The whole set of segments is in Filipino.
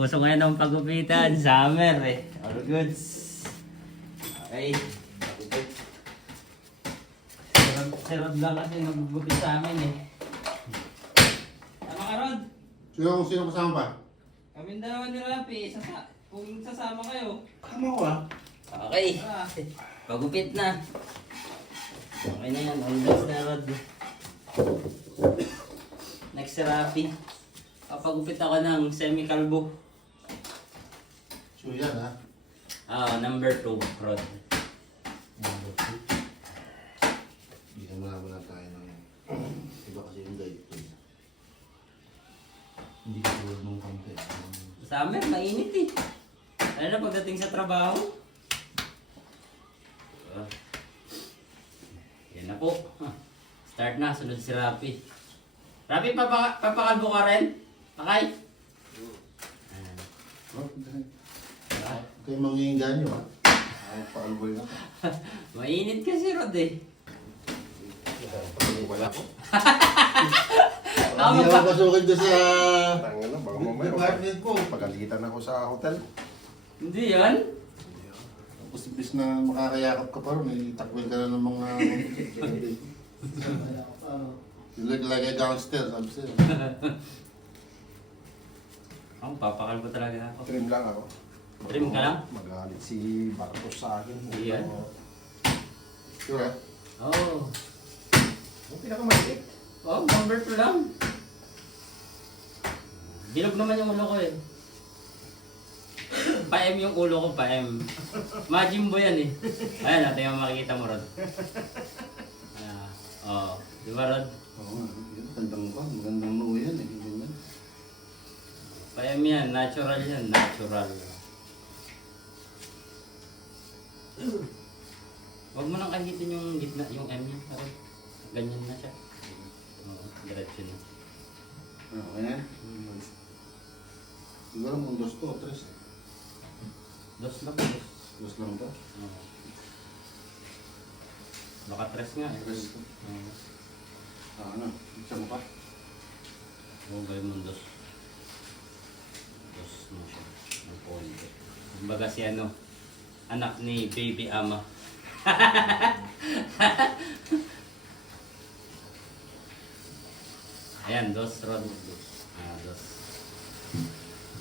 Puso ngayon ang pagupitan, summer eh. All goods. Okay. Si Rod lang kasi nagugupit sa amin eh. Tama ka Rod? Sino, sino kasama pa? Kami dalawa ni Rapi, sasa kung sasama kayo. Kasama ko ah. Okay. Pagupit na. Okay na yan, all goods na Rod. Next si Rapi. Papagupit ako ng semi-kalbo. So yan ah. Ah, number 2, Rod. Bisa mo naman na tayo ng iba kasi yung diet ko. Hindi ko tulad nung. Sa amin, mainit eh. Ano na pagdating sa trabaho? Ah. Yan na po. Ah, Start na, sunod si Rapi. Rapi, papa papakalbo ka rin? Okay? Ah. Ito yung mangyayin nyo ah. Ako paalboy na. Mainit kasi Rod eh. Wala ko. Hindi ba? ako pasukin doon sa Tanga na, baka mamaya department ko. pagalitan ako sa hotel. Hindi yan. Tapos imbis na makakayakap ka pa ron, eh, takwil ka na ng mga... You look like a gangster, sabi sa'yo. Ako, papakalbo talaga ako. Trim lang ako. Trim ka lang? Magalit si Bartos sa akin. Hindi yan. Sure ah? Oh. Yung pinakamaliit. Oh, number 2 lang. Bilog naman yung ulo ko eh. Pa-M yung ulo ko, pa-M. Majin bo yan eh. Ayan, natin yung makikita mo, Rod. Ah, oh, di ba, Rod? Oo yun, magandang ba? Magandang noo yan eh. Pa-M yan, natural yan, natural. Huwag mo nang kahitin yung gitna, yung M niya. Rod. Ganyan na siya. Oo, diretso na. Ah, Okay na? Siguro mong dos to, tres. eh. Dos lang, dos. Dos lang to. Oo. Baka tres nga eh. Tres. Oo. Ah, ano? Isa mo pa? Oo, gawin mo dos. Dos mo siya. Ng konti. Kumbaga si ano, anak ni baby ama. Ayan, dos, Rod. Ah, dos.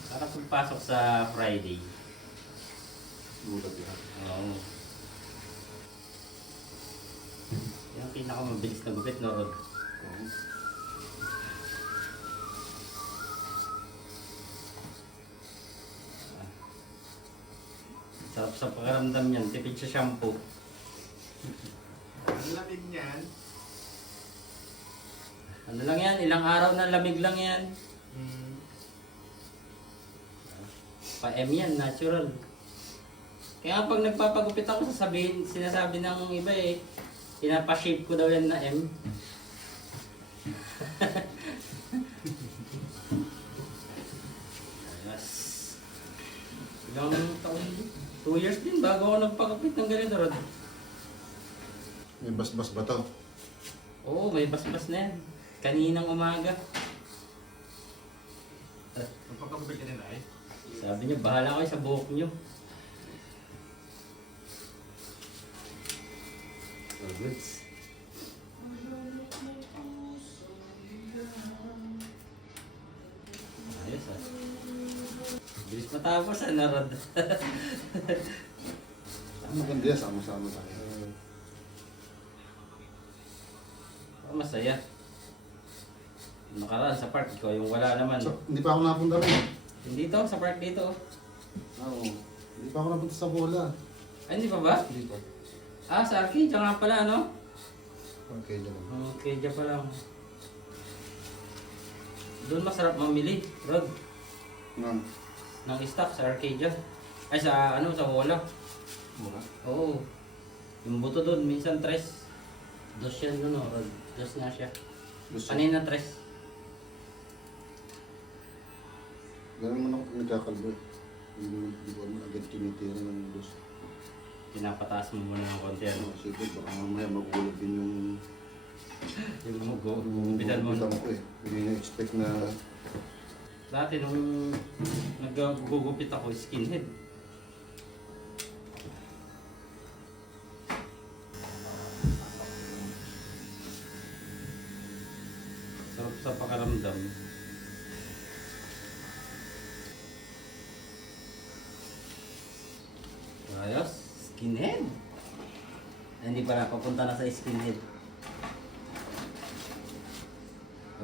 Para pagpasok sa Friday. Gulat yan. Oo. Yan ang pinakamabilis na gupit, no, Rod? Oo. Sarap sa pakiramdam yan, tipid sa shampoo. Ang lamig niyan. Ano lang yan, ilang araw na lamig lang yan. Pa-M yan, natural. Kaya pag nagpapagupit ako, sasabihin, sinasabi ng iba eh, pinapa-shape ko daw yan na M. 2 years din bago ako nagpakapit ng ganito, Rod. May basbas ba to? Oo, may basbas na yan. Kaninang umaga. Ang pagkakabit nila eh. Sabi niya, bahala kayo sa buhok niyo. Oh, good. Matapos ah, narad. Ah, maganda yan, sama-sama tayo. oh, masaya. Nakaraan sa park, ikaw yung wala naman. So, hindi pa ako napunta rin. Hindi to, sa park dito. Oo. Hindi pa ako napunta sa bola. Ay, hindi pa ba? Hindi pa. Ah, sa arcade, diyan nga pala, ano? Okay, dyan naman. Okay, diyan pa lang. Doon masarap mamili, Rod, Nang, ng stock sa Arcadia. Ay, sa ano, sa Wola. mura. Oo. Yung buto doon, minsan tres. Dos yan doon, no, Rod. Dos nga siya. Gusto. Kanina tres. Ganun man ako pag nagkakalbo. eh. Hindi mo hindi ko naman agad tinitira ng dos. Pinapataas mo muna ng konti, ano. Ano, sige, baka mamaya magulat din yung... Yung mugo, gubitan mo. Gubitan ko eh. Hindi na-expect na Dati nung naggugupit ako, skinhead. Sarap sa pakaramdam. Ayos, skinhead. Hindi pa na, papunta na sa skinhead.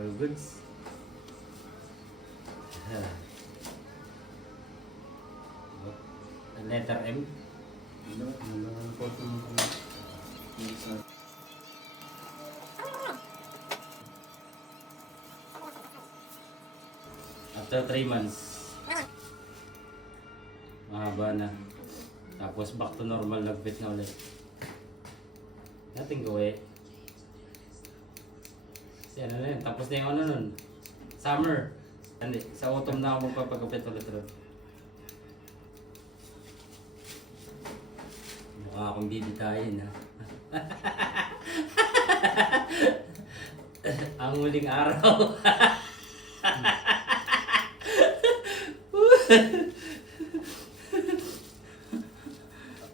All goods. Ah. Letter M. Ano? Ano ang photo mo sa After 3 months. Mahaba na. Tapos back to normal, nagpit na ulit. Nating gawi. Kasi ano na yun, tapos na yung ano nun. Summer. Hindi, sa autumn na ako magpapagupit ulit ulit. Mukha akong bibitayin ha. Ang huling araw.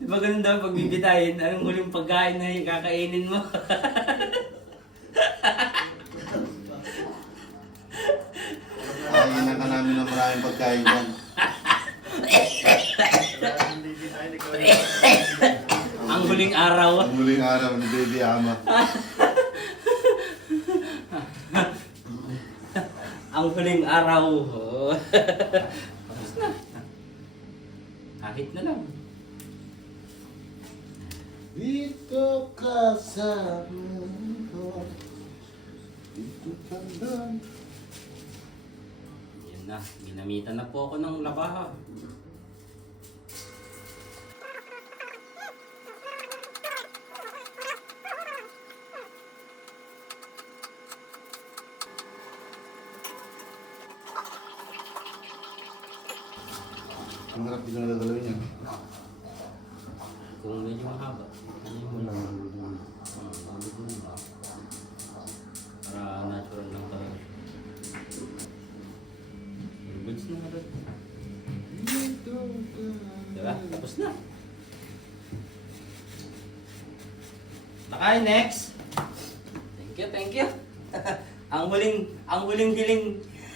Di ba ganun daw pag bibitayin? Anong huling pagkain na kakainin mo? Kainan ka namin ng maraming pagkain yan. Ang huling araw. Ang muling araw ni Baby Ama. Ang huling araw. Oh. Tapos na. Kahit na lang. Dito ka sa mundo. Dito ka lang. Yan na. Ginamitan na po ako ng labaha. Ang harap din ang gagalawin yan. Kung medyo mahaba. Ano yung Wala muna? nang gagawin. Para natural lang talaga. Goods na ka. Diba? Tapos na. Nakain next. Thank you, thank you. ang huling, ang huling hiling.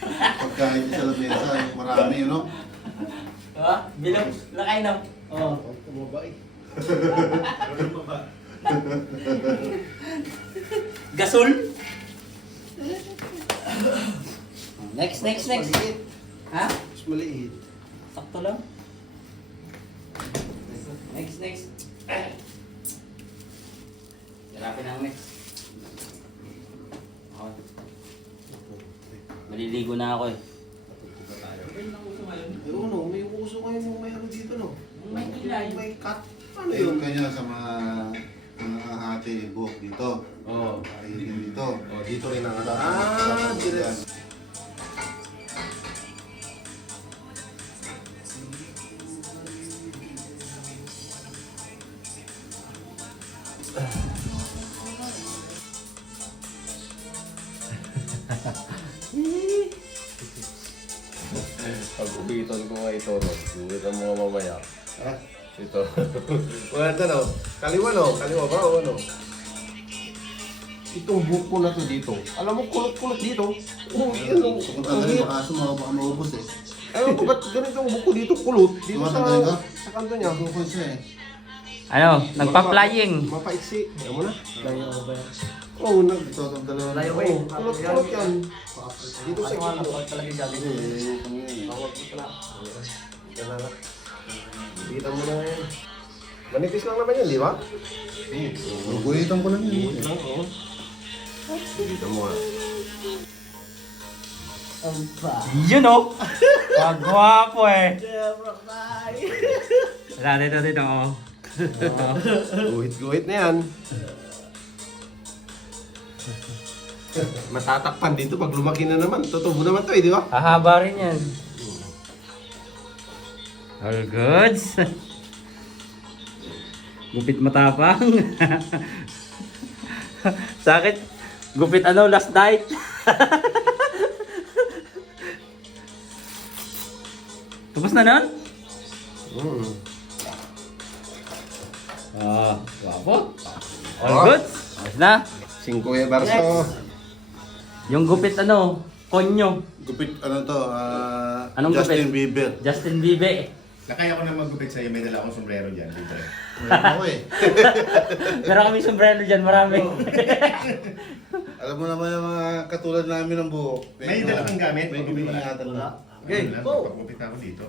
Pagkain sa lamesa, yung marami, ano? Diba? Bilang, nakain na. Oo. Kumabay. Gasol. Next, next, next. Maliit. Ha? Mas maliit. Sakto lang. Next, next. Hirapin ang next. Maliligo na ako eh. Ayun, no, may uso kayo yung may ano dito, no? May kilay. May cut. Ano Ayun yun? kanya sa mga mga hati buhok dito. Oo. Ayun dito. Oh, dito rin ang ano. Ah, direct. Pag upitan ko nga ito, no? Gulit ang mga mamaya. Ah, Ito. Wala na, no? Kaliwa, no? Kaliwa ba o ano? Itong buko na to dito. Alam mo, kulot-kulot dito. Oh, yan, no? Kung Ang tagal hirap. mo kaso, mga baka maubos eh. Alam ko, ba't ganito ang buko dito kulot? Dito sa, Tumatanggal ka? sa kanto niya. Bukod siya eh. Ano? Nagpa-flying. Mapaiksi. Alam mo na? Oo, nag... Ito, itong dalawa. Oo, kulot-kulot yan. Dito sa kanto. Hindi, yung pang yan eh. Yan na. Kita mo na yan. Manipis lang naman yun, di ba? Guguhitan ko lang yun. Buhit lang, oo. Dito mo nga. Yun oh! Pagwapo eh! Wala, dito, dito oh. Guhit-guhit na yan. Matatakpan dito pag lumaki na naman. Tutubo naman to eh, di ba? Hahaba rin yan. All goods. Gupit matapang. Sakit. Gupit ano, last night. Tapos na nun? Mm. Ah, guwapo. All good? Ayos na. Cinco e barso. Yung gupit ano, konyo. Gupit, ano to, ah, Anong Justin gupit? Bieber. Justin Bieber. Nakaya ko na magupit sa'yo, may dala akong sombrero dyan, libre. Meron ako eh. Meron kami sombrero dyan, marami. Alam mo naman yung mga katulad namin ng buhok. May dala kang gamit? May Pagupit wala. biningatan na. Okay, Ano lang, go. Pagupit ako dito.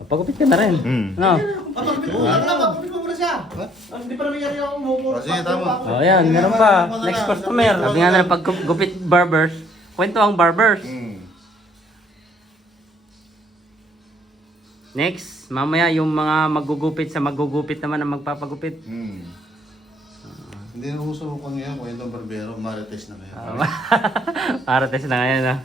Pagupit ka na rin. Hmm. No? Papagupit mo, ano na, papagupit mo muna siya. Ha? Ah, Hindi pa yan yung umupo. Oh, sige, tama. Oh, yan. Meron pa. Next customer. Sabi nga nila, pag gu- gupit barbers, kwento ang barbers. Hmm. Next, mamaya yung mga magugupit sa magugupit naman ang magpapagupit. Hmm. Hindi na uso ko ngayon, kwento barbero, marites na ngayon. Ah, Para test na ngayon, ah.